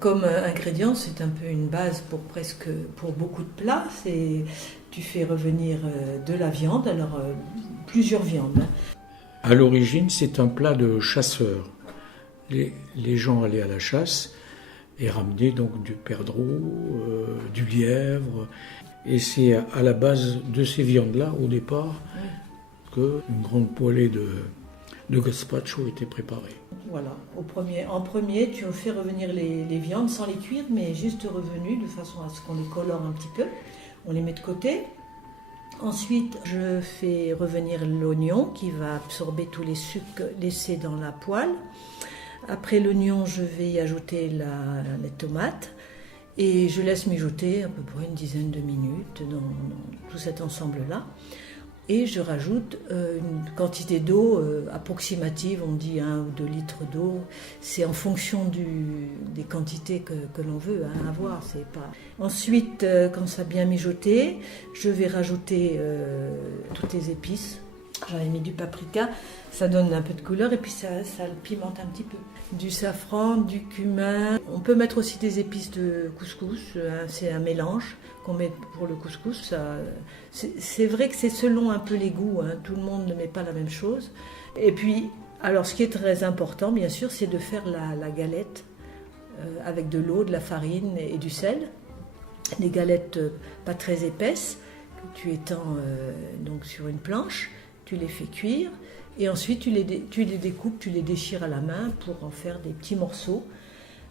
comme ingrédient, c'est un peu une base pour beaucoup de plats. Tu fais revenir de la viande, alors plusieurs viandes. À l'origine, c'est un plat de chasseurs. Les gens allaient à la chasse et ramenaient donc du perdreau, du lièvre. Et c'est à la base de ces viandes-là, au départ, qu'une grande poêlée de gazpacho était préparée. Voilà. En premier, tu fais revenir les viandes sans les cuire, mais juste revenues de façon à ce qu'on les colore un petit peu. On les met de côté. Ensuite, je fais revenir l'oignon qui va absorber tous les sucs laissés dans la poêle. Après l'oignon, je vais y ajouter les tomates et je laisse mijoter à peu près une dizaine de minutes dans tout cet ensemble-là. Et je rajoute une quantité d'eau approximative, on dit 1 ou 2 litres d'eau. C'est en fonction des quantités que l'on veut avoir. C'est pas... Ensuite, quand ça a bien mijoté, je vais rajouter toutes les épices. J'en ai mis du paprika, ça donne un peu de couleur et puis ça le pimente un petit peu. Du safran, du cumin. On peut mettre aussi des épices de couscous, c'est un mélange qu'on met pour le couscous. C'est vrai que c'est selon un peu les goûts, tout le monde ne met pas la même chose. Et puis, alors ce qui est très important bien sûr, c'est de faire la galette avec de l'eau, de la farine et du sel. Des galettes pas très épaisses que tu étends donc sur une planche. Tu les fais cuire et ensuite tu les découpes, tu les déchires à la main pour en faire des petits morceaux.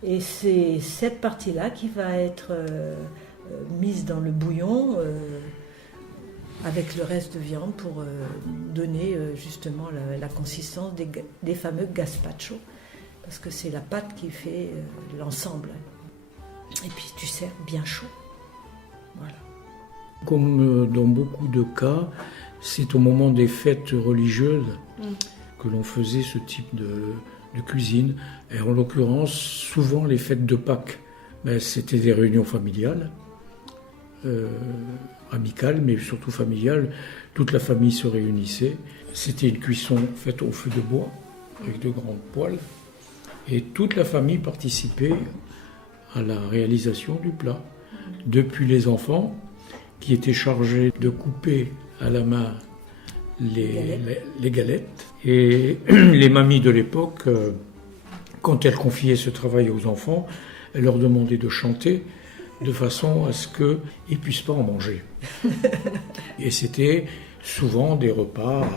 Et c'est cette partie-là qui va être mise dans le bouillon avec le reste de viande pour donner justement la consistance des fameux gazpacho. Parce que c'est la pâte qui fait l'ensemble. Et puis tu sers bien chaud. Voilà. Comme dans beaucoup de cas, c'est au moment des fêtes religieuses que l'on faisait ce type de cuisine. Et en l'occurrence, souvent les fêtes de Pâques, c'était des réunions familiales, amicales, mais surtout familiales. Toute la famille se réunissait. C'était une cuisson faite au feu de bois, avec de grandes poêles. Et toute la famille participait à la réalisation du plat. Depuis les enfants, qui étaient chargés de couper à la main les galettes. Et les mamies de l'époque, quand elles confiaient ce travail aux enfants, elles leur demandaient de chanter de façon à ce qu'ils ne puissent pas en manger. Et c'était souvent des repas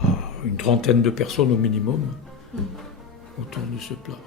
à une trentaine de personnes au minimum autour de ce plat.